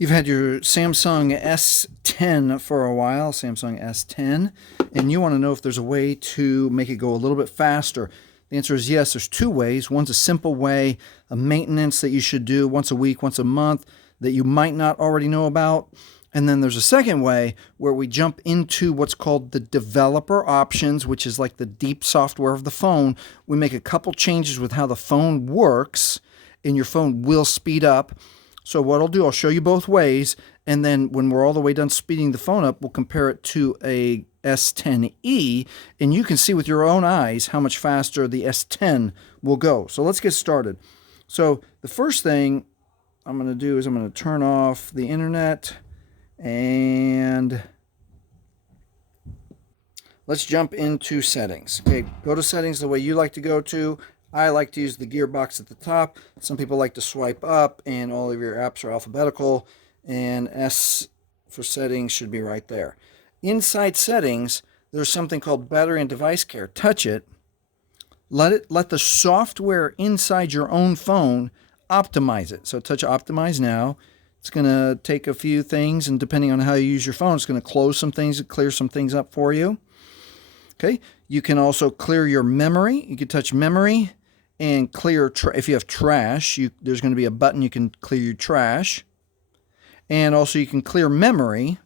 You've had your Samsung S10 for a while, Samsung S10, and you want to know if there's a way to make it go a little bit faster. The answer is yes. There's two ways. One's a simple way, a maintenance that you should do once a week, once a month, that you might not already know about. And then there's a second way where we jump into what's called the developer options, which is like the deep software of the phone. We make a couple changes with how the phone works, and your phone will speed up. So what I'll do, I'll show you both ways, and then when we're all the way done speeding the phone up, we'll compare it to a S10e, and you can see with your own eyes how much faster the S10 will go. So let's get started. So the first thing I'm going to do is I'm going to turn off the internet, and let's jump into settings. Okay, go to settings the way you like to go to. I like to use the gearbox at the top. Some people like to swipe up, and all of your apps are alphabetical, and S for settings should be right there. Inside settings, there's something called battery and device care. Touch it. Let the software inside your own phone optimize it. So touch optimize now. It's going to take a few things, and depending on how you use your phone, it's going to close some things and clear some things up for you. Okay, you can also clear your memory. You can touch memory and clear, if you have trash, there's going to be a button you can clear your trash. And also you can clear memory.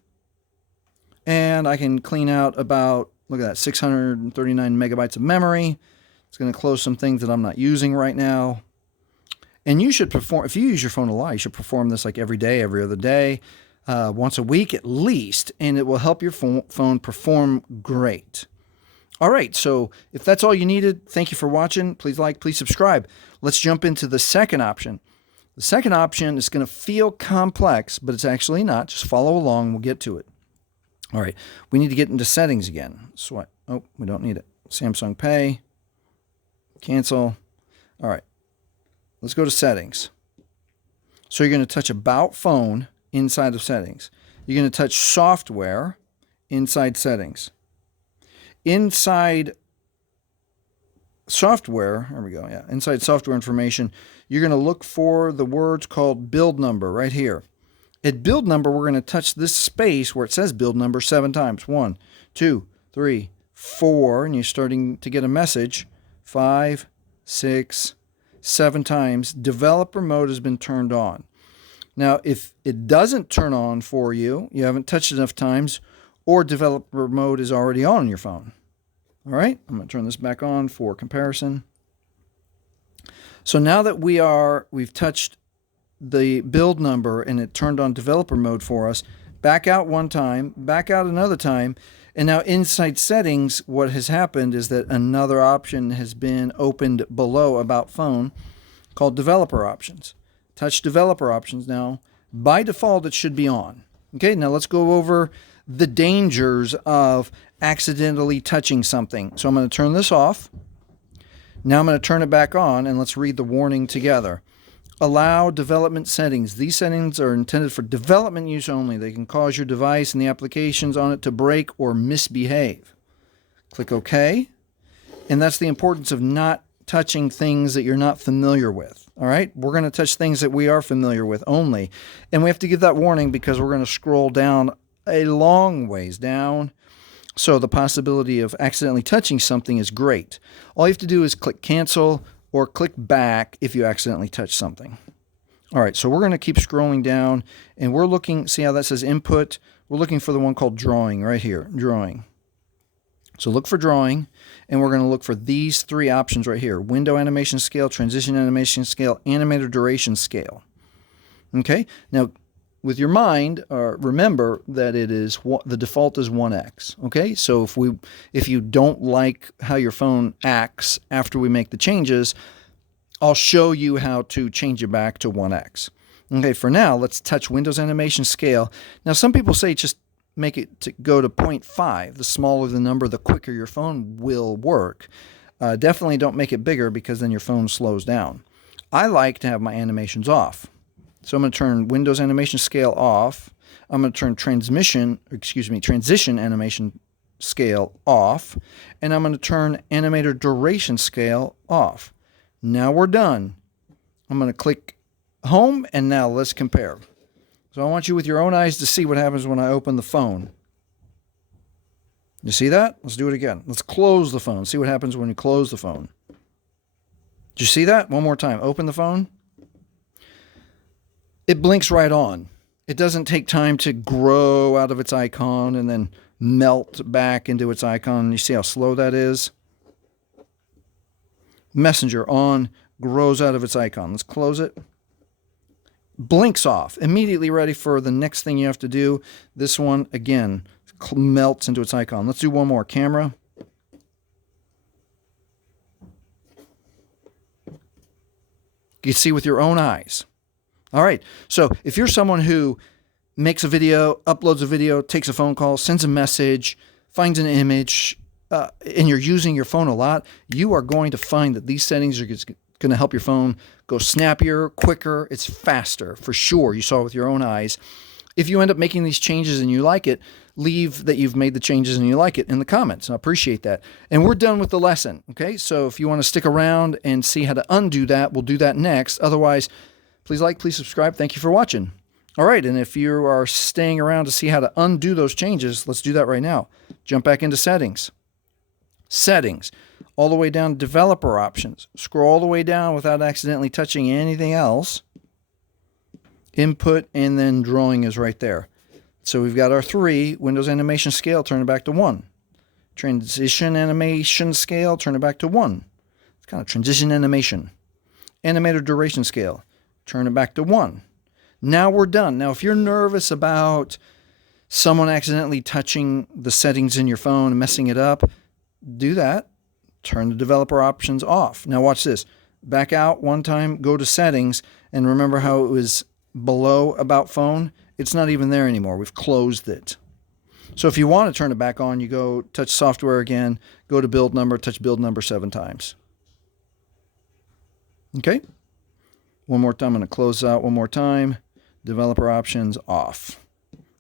And I can clean out about, look at that, 639 megabytes of memory. It's going to close some things that I'm not using right now. And you should perform, if you use your phone a lot, you should perform this like every day, every other day, once a week at least, and it will help your phone perform great. All right, so if that's all you needed, thank you for watching. Please like, please subscribe. Let's jump into the second option. The second option is going to feel complex, but it's actually not. Just follow along. We'll get to it. All right, we need to get into settings again. Oh, we don't need it. Samsung Pay. Cancel. All right, let's go to settings. So you're going to touch About Phone inside of settings. You're going to touch Software inside settings. Inside software, there we go, yeah, inside software information, you're going to look for the words called build number right here. At build number, we're going to touch this space where it says build number 7 times. 1, 2, 3, 4, and you're starting to get a message. 5, 6, 7 times. Developer mode has been turned on. Now, if it doesn't turn on for you, you haven't touched it enough times, or developer mode is already on your phone. All right, I'm going to turn this back on for comparison. So now that we've touched the build number and it turned on developer mode for us, back out one time, back out another time, and now inside settings, what has happened is that another option has been opened below About Phone called developer options. Touch developer options now. By default, it should be on. Okay, now let's go over the dangers of accidentally touching something. So I'm going to turn this off. Now I'm going to turn it back on, and let's read the warning together. Allow development settings. These settings are intended for development use only. They can cause your device and the applications on it to break or misbehave. Click OK. And that's the importance of not touching things that you're not familiar with. All right, we're going to touch things that we are familiar with only. And we have to give that warning because we're going to scroll down a long ways down. So the possibility of accidentally touching something is great. All you have to do is click cancel or click back if you accidentally touch something. All right, so we're going to keep scrolling down, and we're looking, see how that says input? We're looking for the one called drawing right here, drawing. So look for drawing, and we're going to look for these 3 options right here: window animation scale, transition animation scale, animator duration scale. Okay, now with your mind, remember that it is the default is 1x. Okay, so if you don't like how your phone acts after we make the changes, I'll show you how to change it back to 1x. Okay, for now, let's touch Windows Animation Scale. Now, some people say just make it to go to 0.5. The smaller the number, the quicker your phone will work. Definitely don't make it bigger because then your phone slows down. I like to have my animations off. So I'm going to turn Windows Animation Scale off. I'm going to turn Transition Animation Scale off. And I'm going to turn Animator Duration Scale off. Now we're done. I'm going to click Home, and now let's compare. So I want you with your own eyes to see what happens when I open the phone. You see that? Let's do it again. Let's close the phone. See what happens when you close the phone. Did you see that? One more time. Open the phone. It blinks right on. It doesn't take time to grow out of its icon and then melt back into its icon. You see how slow that is? Messenger on, grows out of its icon. Let's close it. Blinks off. Immediately ready for the next thing you have to do. This one, again, melts into its icon. Let's do one more. Camera. You can see with your own eyes. All right. So if you're someone who makes a video, uploads a video, takes a phone call, sends a message, finds an image, and you're using your phone a lot, you are going to find that these settings are going to help your phone go snappier, quicker. It's faster for sure. You saw it with your own eyes. If you end up making these changes and you like it, leave that you've made the changes and you like it in the comments. I appreciate that. And we're done with the lesson. Okay. So if you want to stick around and see how to undo that, we'll do that next. Otherwise, please like, please subscribe. Thank you for watching. All right. And if you are staying around to see how to undo those changes, let's do that right now. Jump back into settings. Settings. All the way down to developer options. Scroll all the way down without accidentally touching anything else. Input and then drawing is right there. So we've got our 3. Windows animation scale, turn it back to 1. Transition animation scale, turn it back to 1. It's kind of transition animation. Animator duration scale, turn it back to 1. Now we're done. Now if you're nervous about someone accidentally touching the settings in your phone and messing it up, do that. Turn the developer options off. Now watch this. Back out one time, go to settings, and remember how it was below about phone? It's not even there anymore. We've closed it. So if you want to turn it back on, you go touch software again, go to build number, touch build number 7 times. Okay? One more time. I'm going to close out one more time. Developer options off.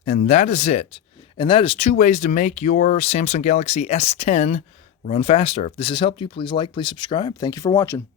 And that is it. And that is 2 ways to make your Samsung Galaxy S10 run faster. If this has helped you, please like, please subscribe. Thank you for watching.